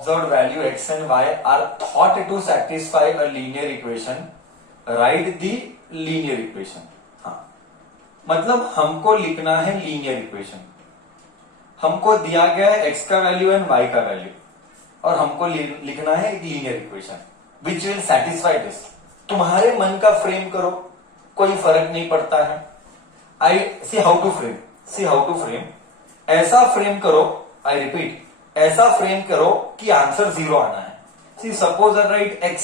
observed value x and y are thought to satisfy a linear equation, write the linear equation. हाँ, मतलब हमको लिखना है linear equation. हमको दिया गया है x का वैल्यू एंड y का वैल्यू और हमको लिखना है एक linear equation which will satisfy this. तुम्हारे मन का फ्रेम करो, कोई फर्क नहीं पड़ता है. आई सी हाउ टू फ्रेम. ऐसा फ्रेम करो, आई रिपीट, ऐसा फ्रेम करो कि आंसर 0 आना है. See suppose I write x.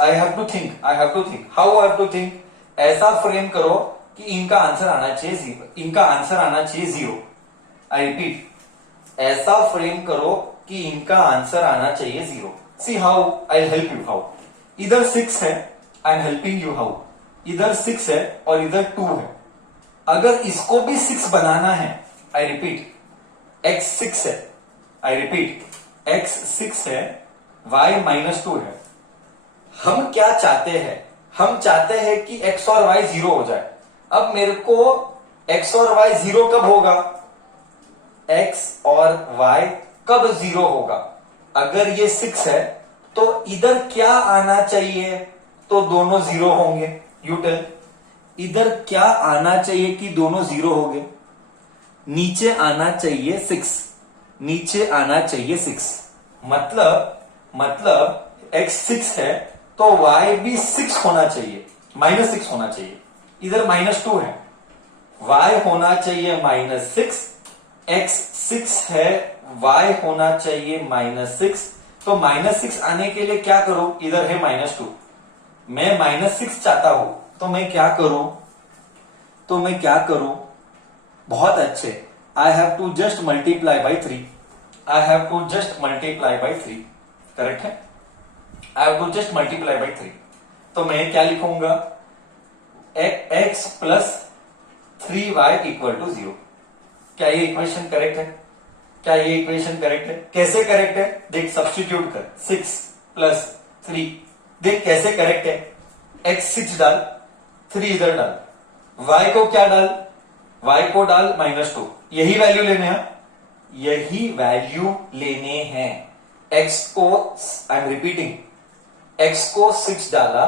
I have to think how I have to think. ऐसा फ्रेम करो कि इनका आंसर आना चाहिए 0. आई रिपीट, ऐसा फ्रेम करो कि इनका आंसर आना चाहिए 0. See how, I help you. How, इधर 6 है, I am helping you. How, इधर 6 है और इधर 2 है. अगर इसको भी 6 बनाना है, आई रिपीट, x 6 है, आई रिपीट, x 6 है, y -2 है. हम क्या चाहते हैं? हम चाहते हैं कि x और y 0 हो जाए. अब मेरे को x और y 0 कब होगा? x और y कब 0 होगा? अगर ये 6 है तो इधर क्या आना चाहिए तो दोनों 0 होंगे? You tell. इधर क्या आना चाहिए कि दोनों 0 होंगे? नीचे आना चाहिए 6. मतलब x 6 है तो y भी 6 होना चाहिए, -6 होना चाहिए. इधर -2 है, y होना चाहिए -6. x 6 है, y होना चाहिए -6. तो -6 आने के लिए क्या करूं? इधर है -2. मैं -6 चाहता हूं तो मैं क्या करूं? बहुत अच्छे. I have to just multiply by 3. Correct है? I have to just multiply by 3. तो मैं क्या लिखूंगा? x plus 3y equal to 0. क्या ये इक्वेशन करेक्ट है? कैसे करेक्ट है? देख, सब्स्टिट्यूट कर. 6 प्लस 3, देख कैसे करेक्ट है. x 6 डाल, 3 इधर डाल, y को क्या डाल? y को डाल -2. यही वैल्यू लेने हैं. x को, आई एम रिपीटिंग, x को 6 डाला,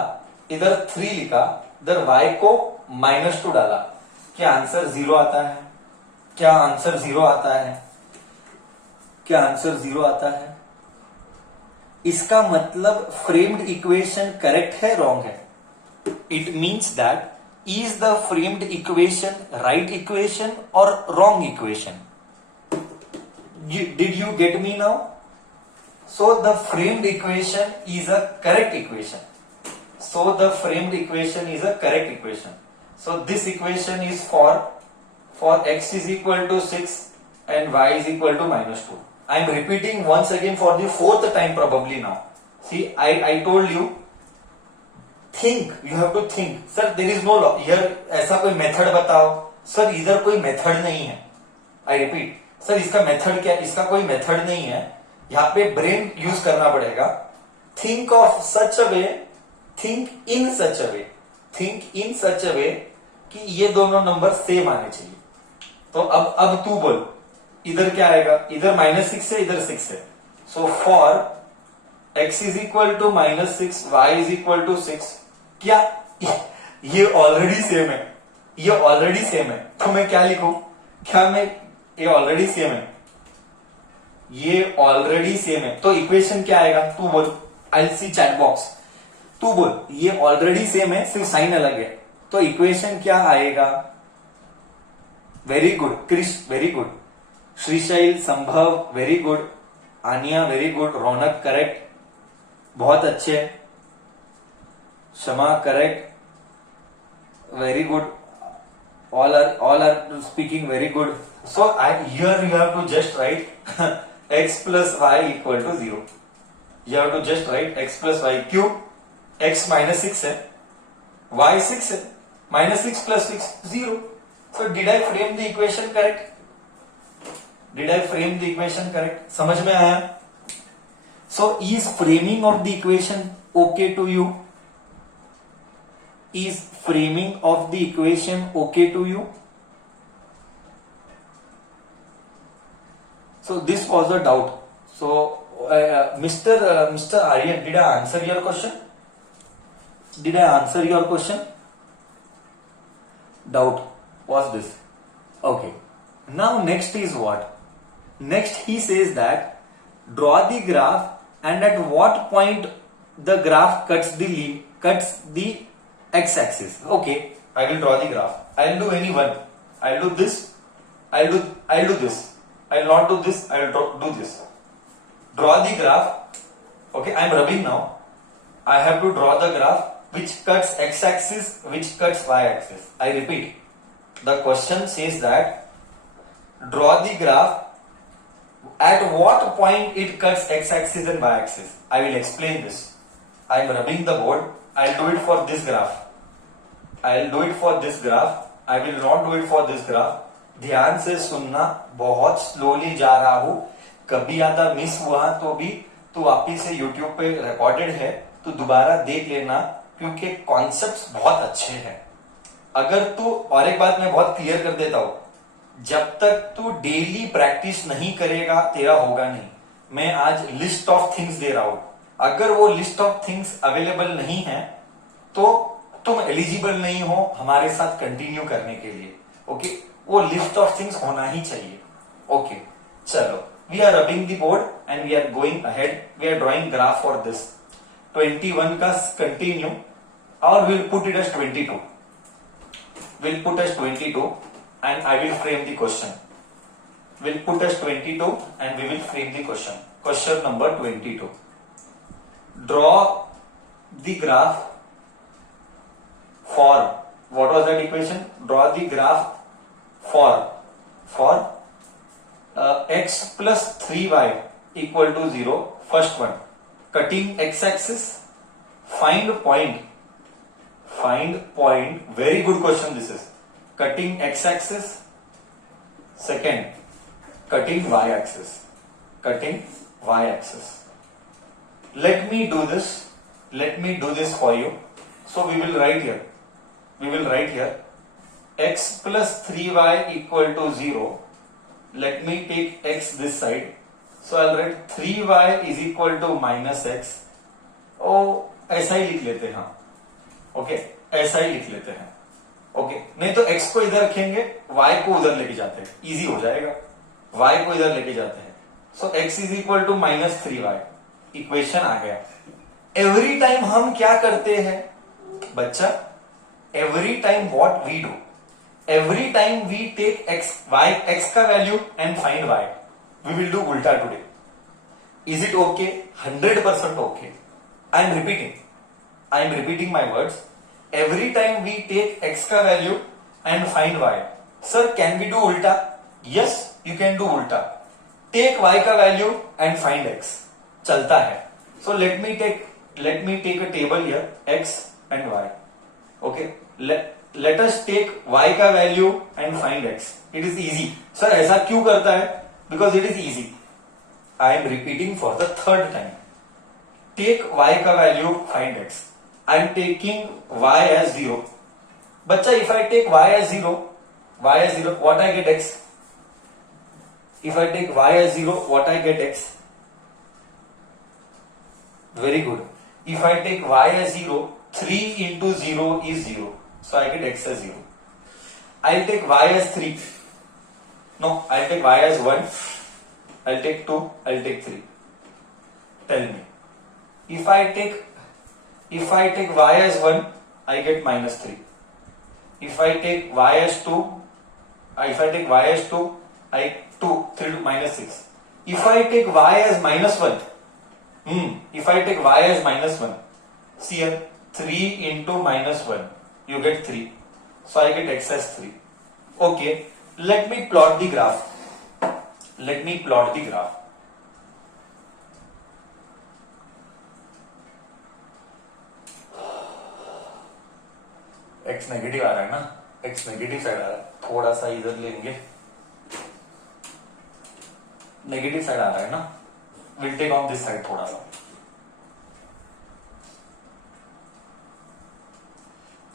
इधर 3 लिखा, इधर y को -2 डाला. क्या आंसर 0 आता है? क्या आंसर 0 आता है? इसका मतलब फ्रेम्ड इक्वेशन करेक्ट है, रॉन्ग है? It means that is the framed equation right equation or wrong equation? Did you get me now? So the framed equation is a correct equation. So this equation is for x is equal to 6 and y is equal to -2. I am repeating once again for the 4th time probably now. See, I told you, think, you have to think. Sir there is no law here, ऐसा कोई method बताओ. Sir इधर कोई method नहीं है. I repeat, sir इसका method क्या है? इसका कोई मेथड नहीं है. यहां पे ब्रेन यूज करना पड़ेगा. Think of such a way, think in such a way कि ये दोनों नंबर सेम आने चाहिए. तो अब तू बोल, इधर क्या आएगा? इधर -6 है, इधर 6 है. So for x is equal to -6, y is equal to 6. क्या ये ऑलरेडी सेम है? तो मैं क्या लिखूं? ये ऑलरेडी सेम है. तो इक्वेशन क्या आएगा? तू बोल. आई सी चैट बॉक्स. तू बोल, ये ऑलरेडी सेम है, सिर्फ साइन अलग है. तो इक्वेशन क्या आएगा? Very good Krish, very good. Shrishail, Sambhav, very good. Aniya, very good. Raunak, correct, बहुत अच्छे. Kshama, correct, very good. all are speaking very good. So here you have to just write x plus y equal to 0. You have to just write x plus y. क्यों? x -6 है, y 6 है, -6 plus 6 0. So did I frame the equation correct? समझ में आया? So is framing of the equation okay to you? Is framing of the equation okay to you? So this was a doubt. So Mr. Aryan, did I answer your question? Did I answer your question? Doubt was this. Okay. Now next is what? Next he says that draw the graph and at what point the graph cuts the x-axis. Okay, I will draw the graph. I'll do any one. I'll do this. I'll do this. I'll not do this. I'll do this. Draw the graph. Okay, I'm rubbing now. I have to draw the graph which cuts x-axis, which cuts y-axis. I repeat. The question says that draw the graph at what point it cuts x-axis and y-axis. I will explain this. I am rubbing the board. I'll do it for this graph. I'll do it for this graph. I will not do it for this graph. ध्यान से सुनना, बहुत slowly जा रहा हूं, कभी आधा miss हुआ तो भी तू वापिस से यूट्यूब पे रिकॉर्डेड है, तो दोबारा देख लेना क्योंकि कॉन्सेप्ट्स बहुत अच्छे हैं. अगर तू, और एक बात मैं बहुत क्लियर कर देता हूं, जब तक तू डेली प्रैक्टिस नहीं करेगा तेरा होगा नहीं. मैं आज लिस्ट ऑफ थिंग्स दे रहा हूं. अगर वो लिस्ट ऑफ थिंग्स अवेलेबल नहीं है तो तुम एलिजिबल नहीं हो हमारे साथ कंटिन्यू करने के लिए. ओके, वो लिस्ट ऑफ थिंग्स होना ही चाहिए. ओके, चलो, we are rubbing the board and we are going ahead. We are drawing graph for this 21 का कंटिन्यू और will put it as 22. We'll put as 22 and I will frame the question. We'll put as 22 and we will frame the question. Question number 22. Draw the graph for, what was that equation? Draw the graph for x plus 3y equal to 0. First one, cutting x-axis, find point. Very good question this is. Cutting x-axis. Second, cutting y-axis. Let me do this for you. So we will write here x plus 3y equal to 0. Let me take x this side. So I'll write 3y is equal to minus x. ऐसा ही लिख लेते हैं. Okay, ऐसा ही लिख लेते हैं. Okay, नहीं तो x को इधर रखेंगे, y को उधर लेके जाते हैं, इजी हो जाएगा. y को इधर लेके जाते हैं. So x is equal to minus 3y. Equation आ गया. एवरी टाइम हम क्या करते हैं बच्चा? Every time what we do, every time we take x का value and find y. We will do उल्टा today. Is it okay? 100% okay. I am repeating my words. Every time we take x का value and find y. Sir, can we do ulta? Yes, you can do ulta. Take y का value and find x. चलता है. So let me take a table here, x and y. Okay. Let us take y का value and find x. It is easy. Sir, ऐसा क्यों करता है? Because it is easy. I am repeating for the third time. Take y का value, find x. I am taking y as 0. Bacha, if I take y as 0, what I get x? If I take y as 0, what I get x? Very good. If I take y as 0, 3 into 0 is 0. So I get x as 0. I'll take y as 3. No, I'll take y as 1. I'll take 2. I'll take 3. Tell me. If I take y as 1, I get minus 3. If I take y as 2, I get minus 6. If I take y as minus 1, see here, 3 into minus 1, you get 3. So I get x as 3. Okay, let me plot the graph. x negative आ रहा है ना, x negative side आ रहा है. थोड़ा सा इधर लेंगे, नेगेटिव साइड आ रहा है ना. Will take on this side थोड़ा सा.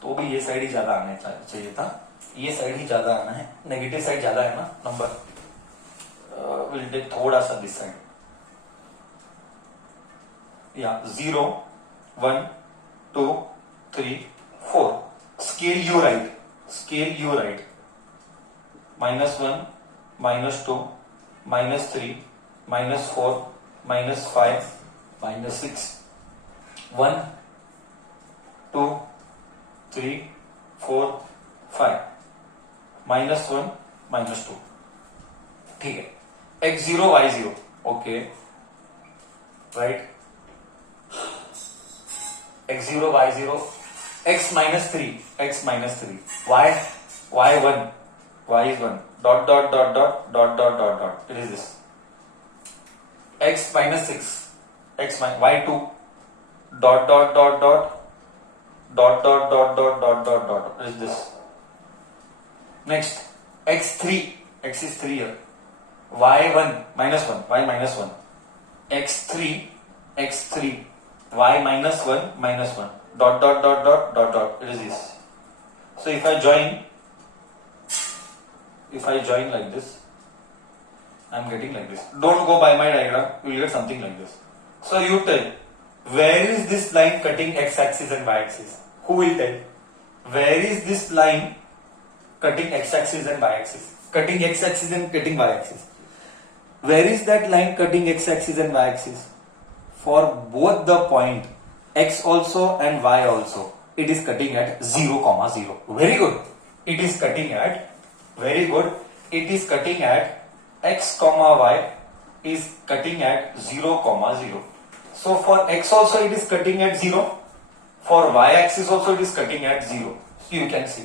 तो भी ये साइड ही ज्यादा आना चाहिए था. ये साइड ही ज्यादा आना है. नेगेटिव साइड ज्यादा है ना नंबर. विल टेक थोड़ा सा दिस साइड, या 0 1 2 3 4, scale you right, -1 -2 -3 -4 -5 -6, 1 2 3 4 5, -1 -2, ठीक है। x0 y0, okay right, x0 y0, x -3 y1 y is 1 dot dot dot dot dot dot dot dot, it is this, x -6 y2 dot dot dot dot dot dot dot dot dot dot dot, it is this. Next x3, x is 3 here, y1 -1 y -1, x3 y -1 dot dot dot dot dot dot, it is this. So if I join like this, I am getting like this. Don't go by my diagram, you will get something like this. So you tell, where is this line cutting x-axis and y-axis? Who will tell? Where is this line cutting x-axis and y-axis? Cutting x-axis and cutting y-axis. Where is that line cutting x-axis and y-axis? For both the point x also and y also, it is cutting at 0, 0. Very good. It is cutting at, very good. It is cutting at x, y is cutting at 0, 0. So for x also it is cutting at 0. For y axis also it is cutting at 0. So you can see.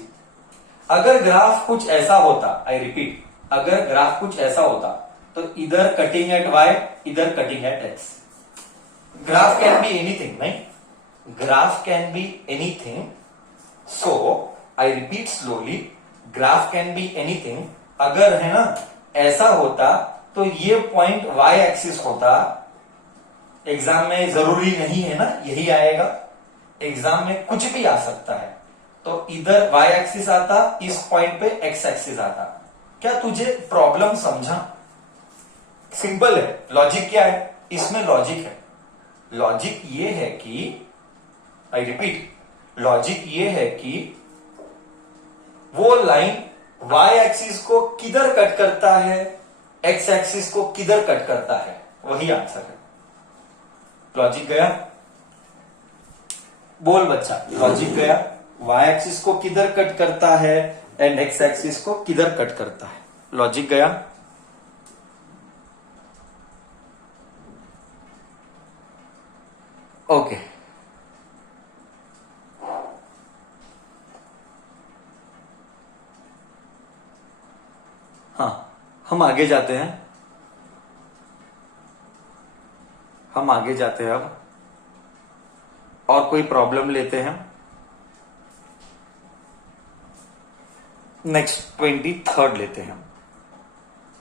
अगर graph कुछ ऐसा होता, I repeat, अगर graph कुछ ऐसा होता तो इधर कटिंग एट y, इधर cutting at x. Graph can be anything, नहीं? Graph can be anything. So I repeat slowly, graph can be anything. अगर है ना ऐसा होता तो ये पॉइंट y एक्सिस होता. एग्जाम में जरूरी नहीं है ना यही आएगा, एग्जाम में कुछ भी आ सकता है. तो इधर y एक्सिस आता, इस पॉइंट पे x एक्सिस आता. क्या तुझे प्रॉब्लम समझा? सिंपल है. लॉजिक क्या है इसमें? लॉजिक है, लॉजिक ये है कि, आई रिपीट, लॉजिक ये है कि वो लाइन y एक्सिस को किधर कट करता है, x एक्सिस को किधर कट करता है, वही आंसर है. लॉजिक गया? बोल बच्चा, लॉजिक गया? y एक्सिस को किधर कट करता है एंड x एक्सिस को किधर कट करता है. लॉजिक गया? ओके. हाँ, हम आगे जाते हैं. अब और कोई प्रॉब्लम लेते हैं. नेक्स्ट 23rd लेते हैं.